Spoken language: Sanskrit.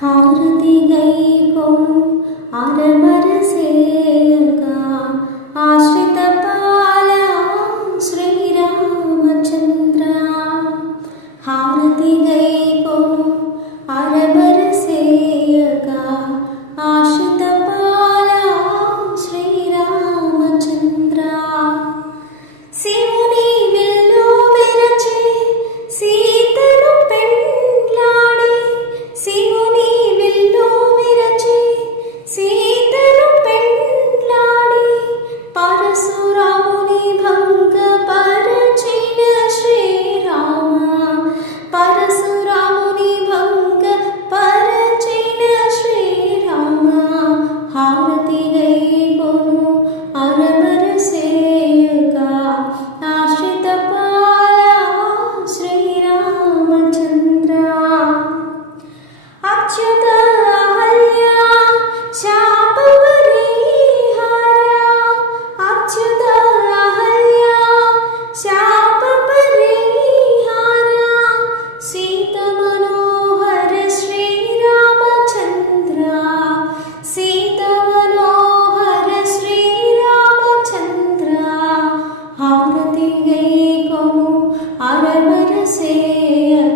हारति गो अरमर सेका आश्रितपाल श्रीरामचन्द्रा हारति ಅರಮನೆ ಸೇಯ